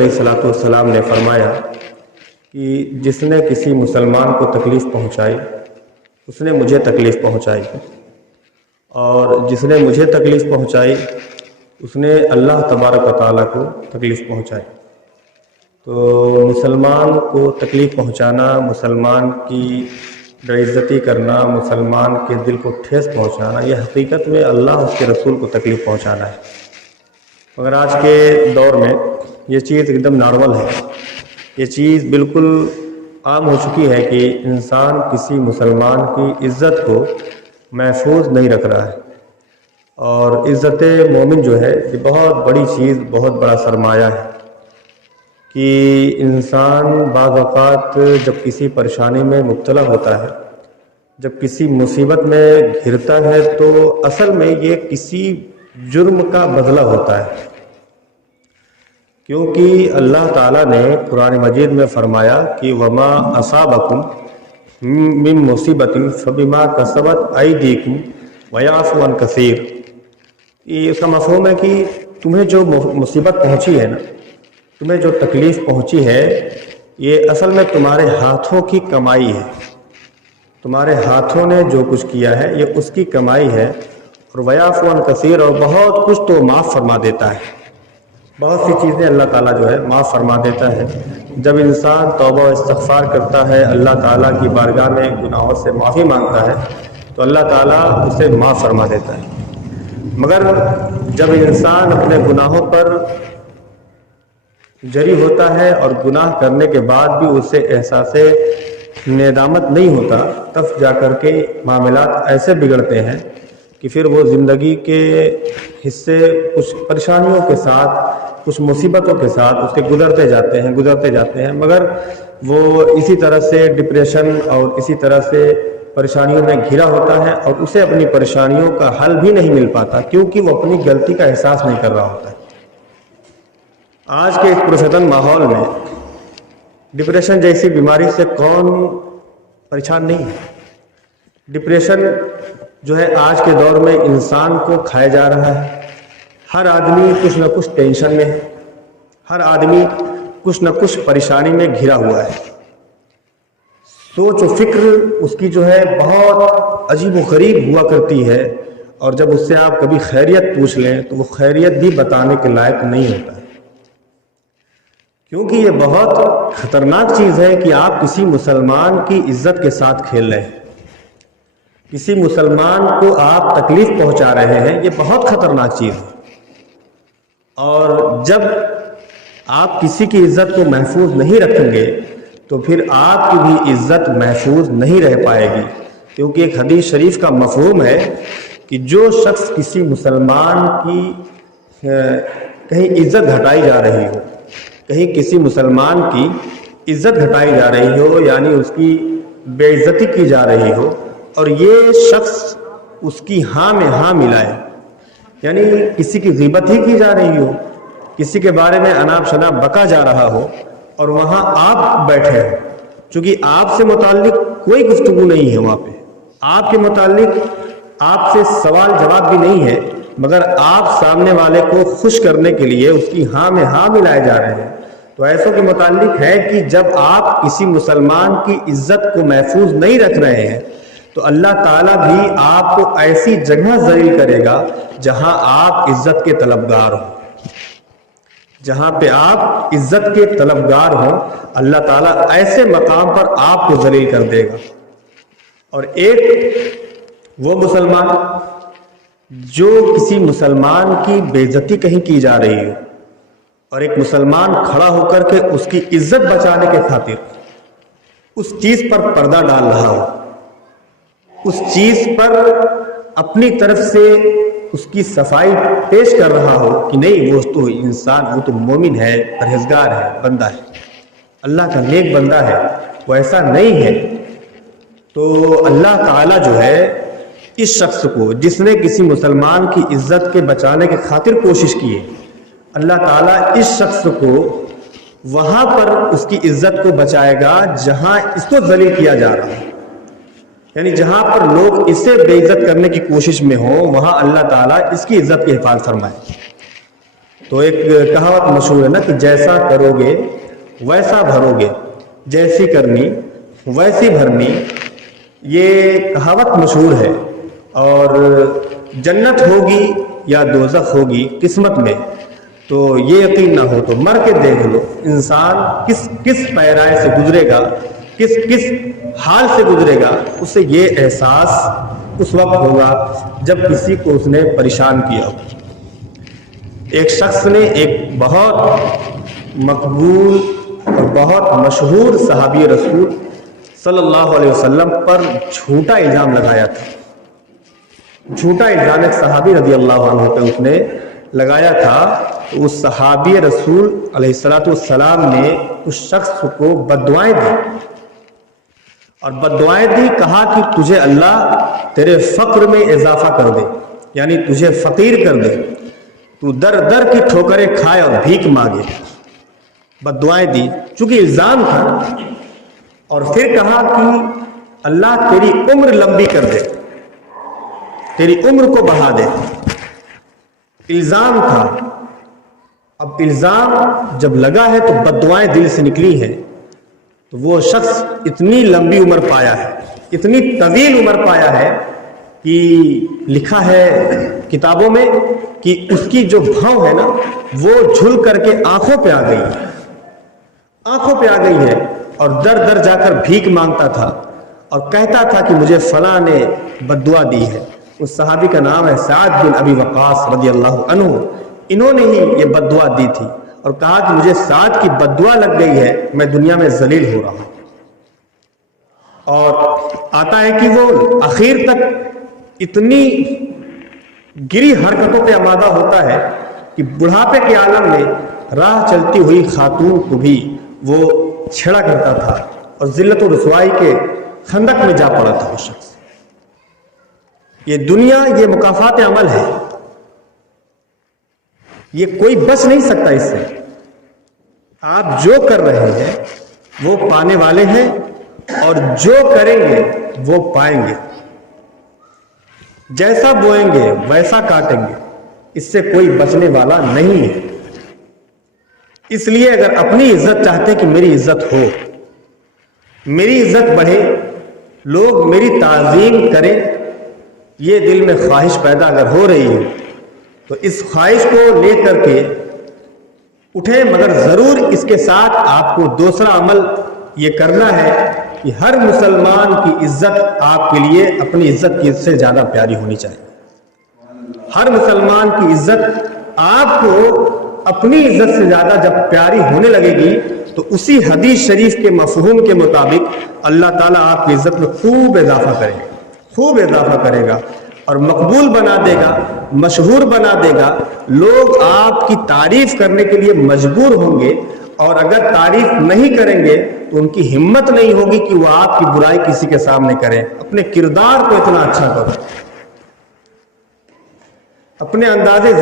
अलैहिस्सलाम ने फरमाया कि जिसने किसी मुसलमान को तकलीफ़ पहुंचाई उसने मुझे तकलीफ़ पहुंचाई, और जिसने मुझे तकलीफ़ पहुंचाई उसने अल्लाह तबारक व तआला को तकलीफ़ पहुंचाई। तो मुसलमान को तकलीफ़ पहुंचाना, मुसलमान की बेइज्जती करना, मुसलमान के दिल को ठेस पहुंचाना, यह हकीकत में अल्लाह उसके रसूल को तकलीफ़ पहुंचाना है। मगर आज के दौर में ये चीज़ एकदम नॉर्मल है, ये चीज़ बिल्कुल आम हो चुकी है कि इंसान किसी मुसलमान की इज़्ज़त को महफूज नहीं रख रहा है। और इज़्ज़त मोमिन जो है ये बहुत बड़ी चीज़, बहुत बड़ा सरमाया है कि इंसान बाज़ औक़ात जब किसी परेशानी में मुब्तला होता है, जब किसी मुसीबत में घिरता है, तो असल में ये किसी जुर्म का बदला होता है। क्योंकि अल्लाह ताला ने कुरान मजीद में फरमाया कि वमा असाबकुम मिन मुसीबतिन फबिमा कसबत अयदीकुम वयाफु अन कसीर। इसका मफ़हूम है कि तुम्हें जो मुसीबत पहुंची है ना, तुम्हें जो तकलीफ़ पहुंची है, ये असल में तुम्हारे हाथों की कमाई है। तुम्हारे हाथों ने जो कुछ किया है ये उसकी कमाई है। और वयाफु अन कसीर, और बहुत कुछ तो माफ़ फरमा देता है। बहुत सी चीज़ें अल्लाह ताला जो है माफ़ फरमा देता है। जब इंसान तौबा व इस्तिग़फ़ार करता है, अल्लाह ताला की बारगाह में गुनाहों से माफ़ी मांगता है, तो अल्लाह ताला उसे माफ़ फरमा देता है। मगर जब इंसान अपने गुनाहों पर जरी होता है और गुनाह करने के बाद भी उसे एहसास नेदामत नहीं होता, तब जा कर के मामलात ऐसे बिगड़ते हैं कि फिर वो ज़िंदगी के हिस्से कुछ परेशानियों के साथ, कुछ मुसीबतों के साथ उसके गुजरते जाते हैं। मगर वो इसी तरह से डिप्रेशन और इसी तरह से परेशानियों में घिरा होता है और उसे अपनी परेशानियों का हल भी नहीं मिल पाता, क्योंकि वो अपनी गलती का एहसास नहीं कर रहा होता है। आज के इस पुरसतन माहौल में डिप्रेशन जैसी बीमारी से कौन परेशान नहीं है। डिप्रेशन जो है आज के दौर में इंसान को खाया जा रहा है। हर आदमी कुछ न कुछ टेंशन में है, हर आदमी कुछ न कुछ परेशानी में घिरा हुआ है। सोच और फिक्र उसकी जो है बहुत अजीब व गरीब हुआ करती है, और जब उससे आप कभी खैरियत पूछ लें तो वो खैरियत भी बताने के लायक नहीं होता है। क्योंकि ये बहुत ख़तरनाक चीज़ है कि आप किसी मुसलमान की इज़्ज़त के साथ खेल रहे हैं, किसी मुसलमान को आप तकलीफ़ पहुंचा रहे हैं। ये बहुत ख़तरनाक चीज़ है। और जब आप किसी की इज़्ज़त को महफूज नहीं रखेंगे तो फिर आपकी भी इज़्ज़त महफूज नहीं रह पाएगी। क्योंकि एक हदीस शरीफ का मफ़हूम है कि जो शख्स किसी मुसलमान की कहीं इज़्ज़त घटाई जा रही हो, कहीं किसी मुसलमान की इज़्ज़त घटाई जा रही हो, यानी उसकी बेइज्जती की जा रही हो, और ये शख्स उसकी हाँ में हाँ मिलाए, यानी किसी की ग़ीबत ही की जा रही हो, किसी के बारे में अनाप शनाप बका जा रहा हो, और वहाँ आप बैठे हो, चूँकि आपसे मुताल्लिक कोई गुफ्तगू नहीं है, वहाँ पे आपके मुताल्लिक आपसे सवाल जवाब भी नहीं है, मगर आप सामने वाले को खुश करने के लिए उसकी हाँ में हाँ मिलाए जा रहे हैं। तो ऐसों के मुताल्लिक है कि जब आप किसी मुसलमान की इज़्ज़त को महफूज नहीं रख रहे हैं तो अल्लाह ताला भी आपको ऐसी जगह ज़लील करेगा जहां आप इज़्ज़त के तलबगार हो। जहां पे आप इज़्ज़त के तलबगार हो, अल्लाह ताला ऐसे मकाम पर आपको ज़लील कर देगा। और एक वो मुसलमान जो किसी मुसलमान की बेइज्जती कहीं की जा रही हो, और एक मुसलमान खड़ा होकर के उसकी इज़्ज़त बचाने के खातिर उस चीज़ पर पर्दा डाल रहा हो, उस चीज़ पर अपनी तरफ से उसकी सफाई पेश कर रहा हो कि नहीं, वो तो इंसान, वो तो मोमिन है, परहेजगार है, बंदा है, अल्लाह का नेक बंदा है, वो ऐसा नहीं है। तो अल्लाह ताला जो है इस शख्स को, जिसने किसी मुसलमान की इज़्ज़त के बचाने के खातिर कोशिश की है, अल्लाह ताला इस शख्स को वहाँ पर उसकी इज़्ज़त को बचाएगा जहाँ इसको ज़लील किया जा रहा है। यानी जहां पर लोग इसे बेइज्जत करने की कोशिश में हो, वहां अल्लाह ताला इसकी इज्जत की हिफाजत फरमाए। تو ایک کہاوت مشہور ہے نا کہ جیسا کرو گے ویسا بھرو گے، جیسی کرنی ویسی بھرنی، یہ کہاوت مشہور ہے۔ اور جنت ہوگی یا دوزخ ہوگی قسمت میں، تو یہ یقین نہ ہو تو مر کے دیکھ لو انسان کس کس پیرائے سے گزرے گا، کس کس حال سے گزرے گا، اسے یہ احساس اس وقت ہوگا جب کسی کو اس نے پریشان کیا ہو۔ ایک شخص نے ایک بہت مقبول اور بہت مشہور صحابی رسول صلی اللہ علیہ وسلم پر جھوٹا الزام لگایا تھا۔ جھوٹا الزام ایک صحابی رضی اللہ عنہ پہ اس نے لگایا تھا، تو اس صحابی رسول علیہ السلام نے اس شخص کو بددعائیں دی، اور بددعائیں دی، کہا کہ تجھے اللہ تیرے فقر میں اضافہ کر دے، یعنی تجھے فقیر کر دے، تو در در کی ٹھوکریں کھائے اور بھیک مانگے۔ بددعائیں دی چونکہ الزام تھا، اور پھر کہا کہ اللہ تیری عمر لمبی کر دے، تیری عمر کو بڑھا دے۔ الزام تھا، اب الزام جب لگا ہے تو بددعائیں دل سے نکلی ہیں، تو وہ شخص اتنی لمبی عمر پایا ہے، اتنی طویل عمر پایا ہے کہ لکھا ہے کتابوں میں کہ اس کی جو بھاؤں ہے نا وہ جھل کر کے آنکھوں پہ آ گئی ہے، آنکھوں پہ آ گئی ہے، اور در در جا کر بھیک مانگتا تھا اور کہتا تھا کہ مجھے فلاں نے بددعا دی ہے۔ اس صحابی کا نام ہے سعد بن ابی وقاص رضی اللہ عنہ، انہوں نے ہی یہ بددعا دی تھی اور کہا کہ مجھے سعد کی بددعا لگ گئی ہے، میں دنیا میں ذلیل ہو رہا ہوں۔ اور آتا ہے کہ وہ آخر تک اتنی گری حرکتوں پہ آمادہ ہوتا ہے کہ بڑھاپے کے عالم میں راہ چلتی ہوئی خاتون کو بھی وہ چھیڑا کرتا تھا، اور ذلت و رسوائی کے خندق میں جا پڑا تھا وہ شخص۔ یہ دنیا یہ مکافات عمل ہے، یہ کوئی بچ نہیں سکتا اس سے۔ آپ جو کر رہے ہیں وہ پانے والے ہیں، اور جو کریں گے وہ پائیں گے۔ جیسا بوئیں گے ویسا کاٹیں گے، اس سے کوئی بچنے والا نہیں ہے۔ اس لیے اگر اپنی عزت چاہتے کہ میری عزت ہو، میری عزت بڑھے، لوگ میری تعظیم کریں، یہ دل میں خواہش پیدا اگر ہو رہی ہے تو اس خواہش کو لے کر کے اٹھیں، مگر ضرور اس کے ساتھ آپ کو دوسرا عمل یہ کرنا ہے کہ ہر مسلمان کی عزت آپ کے لیے اپنی عزت کی سے زیادہ پیاری ہونی چاہیے۔ ہر مسلمان کی عزت آپ کو اپنی عزت سے زیادہ جب پیاری ہونے لگے گی تو اسی حدیث شریف کے مفہوم کے مطابق اللہ تعالیٰ آپ کی عزت میں خوب اضافہ کرے گا، خوب اضافہ کرے گا، اور مقبول بنا دے گا، مشہور بنا دے گا۔ لوگ آپ کی تعریف کرنے کے لیے مجبور ہوں گے، اور اگر تعریف نہیں کریں گے تو ان کی ہمت نہیں ہوگی کہ وہ آپ کی برائی کسی کے سامنے کریں۔ اپنے کردار کو اتنا اچھا کرو، اپنے انداز